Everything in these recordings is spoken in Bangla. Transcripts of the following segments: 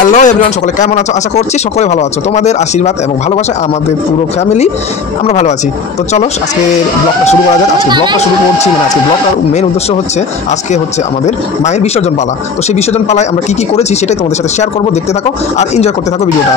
হ্যালো এভরিওয়ান, সকলে কেমন আছো? আশা করছি সকলে ভালো আছো। তোমাদের আশীর্বাদ এবং ভালোবাসা আমাদের পুরো ফ্যামিলি আমরা ভালো আছি। তো চলো আজকে ব্লগটা শুরু করা যাক। আজকে ব্লগটা শুরু করছি, মানে আজকে ব্লগটার মেন উদ্দেশ্য হচ্ছে আজকে হচ্ছে আমাদের মায়ের বিসর্জন পালা। তো সেই বিসর্জন পালায় আমরা কি করেছি সেটাই তোমাদের সাথে শেয়ার করবো। দেখতে থাকো আর এনজয় করতে থাকো ভিডিওটা।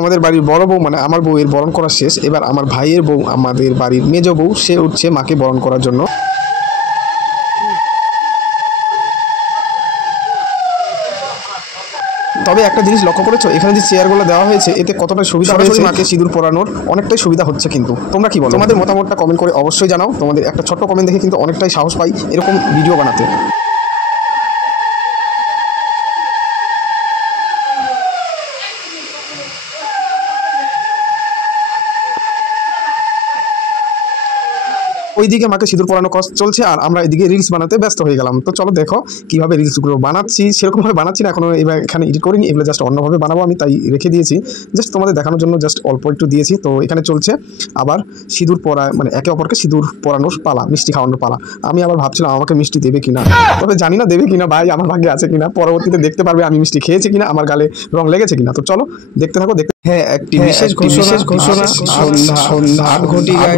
আমাদের বাড়ির বড় বউ মানে আমার বউয়ের বরণ করা শেষ। এবার আমার ভাইয়ের বউ, আমাদের বাড়ির মেজ বউ, সে উঠছে মাকে বরণ করার জন্য। তবে একটা জিনিস লক্ষ্য করেছো, এখানে যে চেয়ারগুলো দেওয়া হয়েছে এতে কতটা সুবিধা হয়েছে, মাকে সিঁদুর পরানোর অনেকটাই সুবিধা হচ্ছে। কিন্তু তোমরা কি বলো? তোমাদের মতামতটা কমেন্ট করে অবশ্যই জানাও। তোমাদের একটা ছোট্ট কমেন্ট দেখে কিন্তু অনেকটাই সাহস পাই এরকম ভিডিও বানাতে। ওইদিকে মাকে সিঁদুর পরানো কাজ চলছে আর আমরা এদিকে রিলস বানাতে ব্যস্ত হয়ে গেলাম। তো চলো দেখো কিভাবে রিলসগুলো বানাচ্ছি। সেরকমভাবে বানাচ্ছি না এখনো, এবার এখানে এডিট করিনি, এগুলো জাস্ট অন্যভাবে বানাবো আমি, তাই রেখে দিয়েছি। জাস্ট তোমাদের দেখানোর জন্য জাস্ট অল্প একটু দিয়েছি। তো এখানে চলছে আবার সিঁদুর পরা, মানে একে অপরকে সিঁদুর পরানোর পালা, মিষ্টি খাওয়ানোর পালা। আমি আবার ভাবছিলাম আমাকে মিষ্টি দেবে কিনা, তবে জানি না দেবে কিনা, ভাই আমার ভাগ্যে আছে কিনা। পরবর্তীতে দেখতে পারবে আমি মিষ্টি খেয়েছি কিনা, আমার গালে রং লেগেছে কিনা। তো চলো দেখতে থাকো। হ্যাঁ, একটি বিশেষ ঘোষণা। সন্ধ্যা 8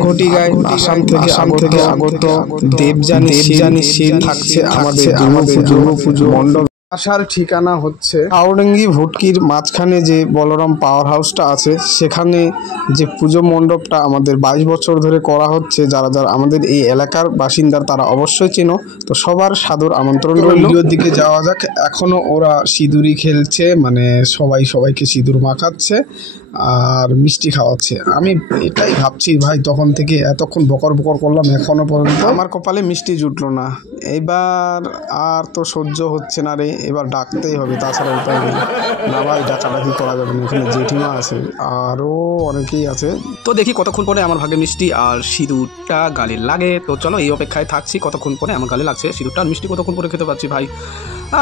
ঘটিকায় আসাম থেকে আগত দেবযানী শিল থাকছে আমাদের দুর্গাপুজো মণ্ডপ। আসার ঠিকানা হচ্ছে আওরঙ্গি ভুটকির মাঝখানে যে বলরাম পাওয়ার হাউসটা আছে, সেখানে যে পুজো মণ্ডপটা আমাদের 22 বছর ধরে করা হচ্ছে। যারা যারা আমাদের এই এলাকার বাসিন্দার তারা অবশ্যই চেনো। তো সবার সাদর আমন্ত্রণ রইল। ভিডিওর দিকে যাওয়া যাক। এখনো ওরা সিঁদুরি খেলছে, মানে সবাইকে সিঁদুর মাখাচ্ছে আর মিষ্টি খাওয়াচ্ছে। আমি এটাই ভাবছি ভাই, তখন থেকে এতক্ষণ বকর করলাম, এখনো পর্যন্ত আমার কপালে মিষ্টি জুটলো না। এবার আর তো সহ্য হচ্ছে না রে, এবার ডাকতেই হবে, তাছাড়া উপায় নেই। না ভাই, ডাকাডাকি করা যাবে না, এখানে জেঠিমা আছে আরও অনেকেই আছে। তো দেখি কতক্ষণ পরে আমার ভাগে মিষ্টি আর সিঁদুরটা গালে লাগে। তো চলো এই অপেক্ষায় থাকছি, কতক্ষণ পরে আমার গালে লাগছে সিঁদুরটা আর মিষ্টি কতক্ষণ পরে খেতে পাচ্ছি ভাই।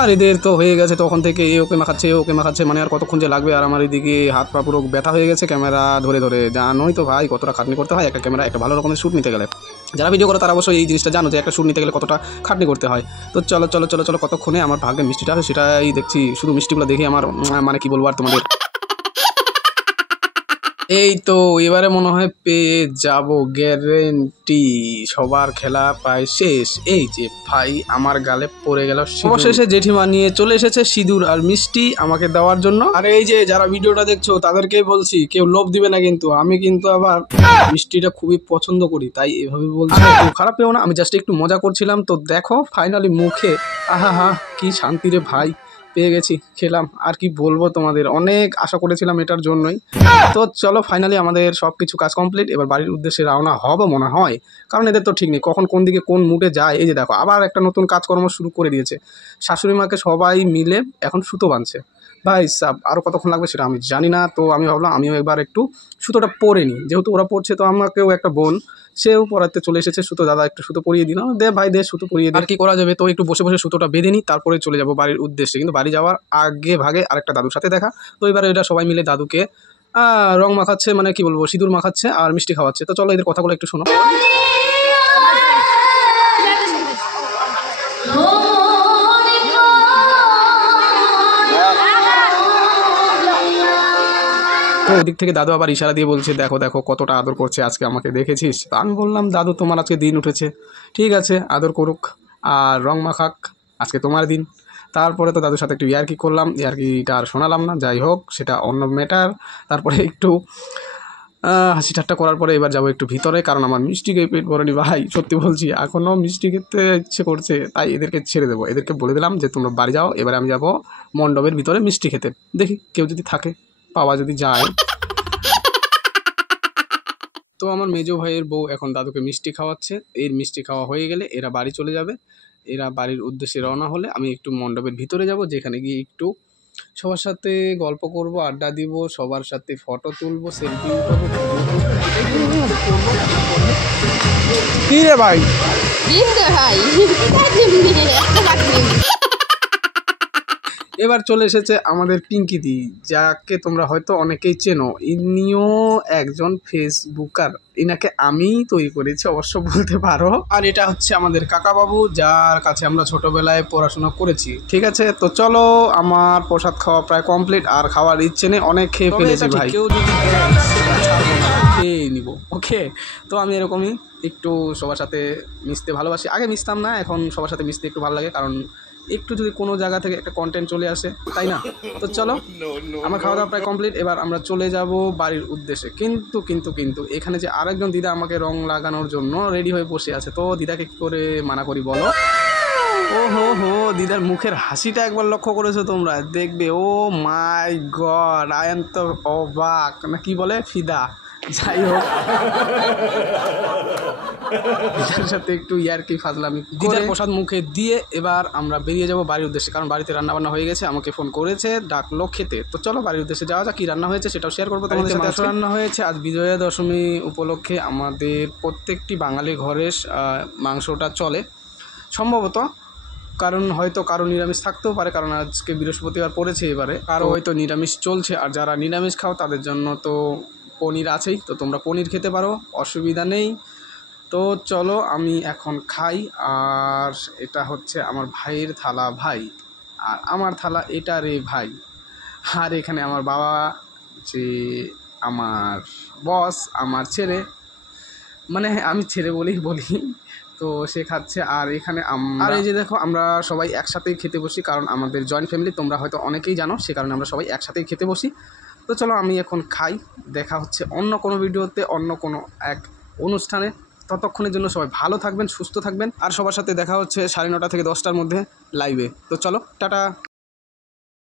আর এদের তো হয়ে গেছে তখন থেকে, ওকে মাখাচ্ছে, মানে আর কতক্ষণ যে লাগবে। আর আমার এদিকে হাত পা পুরো ব্যথা হয়ে গেছে ক্যামেরা ধরে। জানোই তো ভাই কতটা খাটনি করতে হয় একটা ক্যামেরা, একটা ভালো রকমের শ্যুট নিতে গেলে। যারা ভিডিও করে তারা অবশ্যই এই জিনিসটা জানো যে একটা শ্যুট নিতে গেলে কতটা খাটনি করতে হয়। তো চলো কতক্ষণে আমার ভাগ্যে মিষ্টিটা আসে সেটাই দেখছি। শুধু মিষ্টিগুলো দেখে আমার মানে কি বলবো আর তোমাদের। এই তো এবারে মনে হয় পেয়ে যাব গ্যারেন্টি। সবার খেলা প্রায় শেষ। এই যে ভাই আমার গালে পড়ে গেল। অবশেষে জেঠিমা নিয়ে চলে এসেছে সিঁদুর আর মিষ্টি আমাকে দেওয়ার জন্য। আর এই যে যারা ভিডিওটা দেখছো তাদেরকেই বলছি, কেউ লোভ দিবে না কিন্তু। আমি কিন্তু আবার মিষ্টিটা খুবই পছন্দ করি, তাই এভাবে বলছি। খারাপ পেও না, আমি জাস্ট একটু মজা করছিলাম। তো দেখো ফাইনালি মুখে আহা কি শান্তি রে ভাই, পেয়ে গেছি, খেলাম। আর কি বলবো তোমাদের, অনেক আশা করেছিলাম এটার জন্যই। তো চলো ফাইনালি আমাদের সব কিছু কাজ কমপ্লিট। এবার বাড়ির উদ্দেশ্যে রওনা হব মনে হয়, কারণ এদের তো ঠিক নেই কখন কোন দিকে কোন মুডে যায়। এই যে দেখো আবার একটা নতুন কাজকর্ম শুরু করে দিয়েছে। শাশুড়ি মাকে সবাই মিলে এখন সুতো বাঁধছে। ভাই সাব আরও কতক্ষণ লাগবে সেটা আমি জানি না। তো আমি ভাবলাম আমিও একবার একটু সুতোটা পরে নিই, যেহেতু ওরা পড়ছে। তো আমাকেও একটা বোন, সেও পড়াতে চলে এসেছে সুতো। দাদা একটু সুতো পরিয়ে দিলাম, দে ভাই দে সুতো পরিয়ে দে। আর কি করা যাবে, তো একটু বসে সুতোটা বেঁধে নিই, তারপরে চলে যাবো বাড়ির উদ্দেশ্যে। কিন্তু বাড়ি যাওয়ার আগে ভাগে আরেকটা দাদুর সাথে দেখা। তো এবারে এটা সবাই মিলে দাদুকে রং মাখাচ্ছে, মানে কি বলবো, সিঁদুর মাখাচ্ছে আর মিষ্টি খাওয়াচ্ছে। তো চলো এদের কথাগুলো একটু শোনো। তো ওদিক থেকে দাদু আবার ইশারা দিয়ে বলছে, দেখো কতটা আদর করছে আজকে আমাকে, দেখেছিস? তা আমি বললাম দাদু তোমার আজকে দিন উঠেছে, ঠিক আছে আদর করুক আর রং মাখাক, আজকে তোমার দিন। তারপরে তো দাদুর সাথে একটু ইয়ার্কি করলাম, ইয়ার্কিটা আর শোনালাম না, যাই হোক সেটা অন্য ম্যাটার। তারপরে একটু হাসি ঠাট্টা করার পরে এবার যাবো একটু ভিতরে, কারণ আমার মিষ্টি খেয়ে পেট ভরেনি ভাই, সত্যি বলছি এখনও মিষ্টি খেতে ইচ্ছে করছে। তাই এদেরকে ছেড়ে দেবো, এদেরকে বলে দিলাম যে তোমরা বাড়ি যাও, এবারে আমি যাবো মণ্ডপের ভিতরে মিষ্টি খেতে। দেখি কেউ যদি থাকে, পাওয়া যদি যায়। তো আমার মেজো ভাইয়ের বউ এখন দাদুকে মিষ্টি খাওয়াচ্ছে। এর মিষ্টি খাওয়া হয়ে গেলে এরা বাড়ি চলে যাবে। এরা বাড়ির উদ্দেশ্যে রওনা হলে আমি একটু মণ্ডপের ভিতরে যাব, যেখানে গিয়ে একটু সবার সাথে গল্প করব, আড্ডা দিব, সবার সাথে ফটো তুলবো, সেলফি উঠাবো। কি রে ভাই, এবার চলে এসেছে আমাদের পিঙ্কি দি, যাকে তোমরা হয়তো অনেকেই চেনো। ইনিও একজন ফেসবুকার, ইনাকে আমি তৈরি করেছি অবশ্য বলতে পারো। আর এটা হচ্ছে আমাদের কাকাবাবু, যার কাছে আমরা ছোটবেলায় পড়াশোনা করেছি। ঠিক আছে, তো চলো, আমার প্রসাদ খাওয়া প্রায় কমপ্লিট, আর খাওয়ার ইচ্ছে নেই, অনেক খেয়ে ফেলেছি ভাই। কেউ যদি খেয়ে নিব, ওকে। তো আমি এরকমই একটু সবার সাথে মিশতে ভালোবাসি। আগে মিশতাম না, এখন সবার সাথে মিশতে একটু ভালো লাগে, কারণ একটু যদি কোনো জায়গা থেকে একটা কন্টেন্ট চলে আসে, তাই না? তো চলো, আমার খাওয়া দাওয়া প্রায় কমপ্লিট, এবার আমরা চলে যাব বাড়ির উদ্দেশ্যে। কিন্তু কিন্তু কিন্তু এখানে যে আরেকজন দিদা আমাকে রং লাগানোর জন্য রেডি হয়ে বসে আছে, তো দিদাকে কী করে মানা করি বলো? ও হো, দিদার মুখের হাসিটা একবার লক্ষ্য করেছো তোমরা? দেখবে, ও মাই গড, আই এম তো অবাক, না কি বলে, ফিদা। যাই হোক, দিদার সাথে একটু ইয়ার্কি ফাজলামি দিদার প্রসাদ মুখে দিয়ে এবার আমরা বেরিয়ে যাব বাড়ির উদ্দেশ্যে, কারণ বাড়িতে রান্নাবান্না হয়ে গেছে, আমাকে ফোন করেছে, ডাকলো খেতে। তো চলো বাড়ির উদ্দেশ্যে যাওয়া যাক। কী রান্না হয়েছে সেটাও শেয়ার করবো তোমাদের সাথে। মাংস রান্না হয়েছে আজ বিজয়া দশমী উপলক্ষে। আমাদের প্রত্যেকটি বাঙালি ঘরে মাংসটা চলে সম্ভবত, কারণ হয়তো কারো নিরামিষ থাকতেও পারে, কারণ আজকে বৃহস্পতিবার পড়েছে, এবারে কারো হয়তো নিরামিষ চলছে। আর যারা নিরামিষ খাও তাদের জন্য তো পনির আছেই, তো তোমরা পনির খেতে পারো, অসুবিধা নেই। তো চলো আমি এখন খাই। আর এটা হচ্ছে আমার ভাইয়ের থালা ভাই, আর আমার থালা এটা রে ভাই। আর এখানে আমার বাবা, যে আমার বস, আমার ছেলে, মানে আমি ছেলে বলি, তো সে খাচ্ছে। আর এখানে আর এই যে দেখো, আমরা সবাই একসাথেই খেতে বসি, কারণ আমাদের জয়েন্ট ফ্যামিলি, তোমরা হয়তো অনেকেই জানো, সে কারণে আমরা সবাই একসাথেই খেতে বসি। তো চলো আমি এখন খাই, দেখা হচ্ছে অন্য কোনো ভিডিওতে, অন্য কোনো এক অনুষ্ঠানে। ততক্ষণের জন্য সবাই ভালো থাকবেন, সুস্থ থাকবেন, আর সবার সাথে দেখা হচ্ছে 9:30 থেকে 10টার মধ্যে লাইভে। তো চলো, টাটা।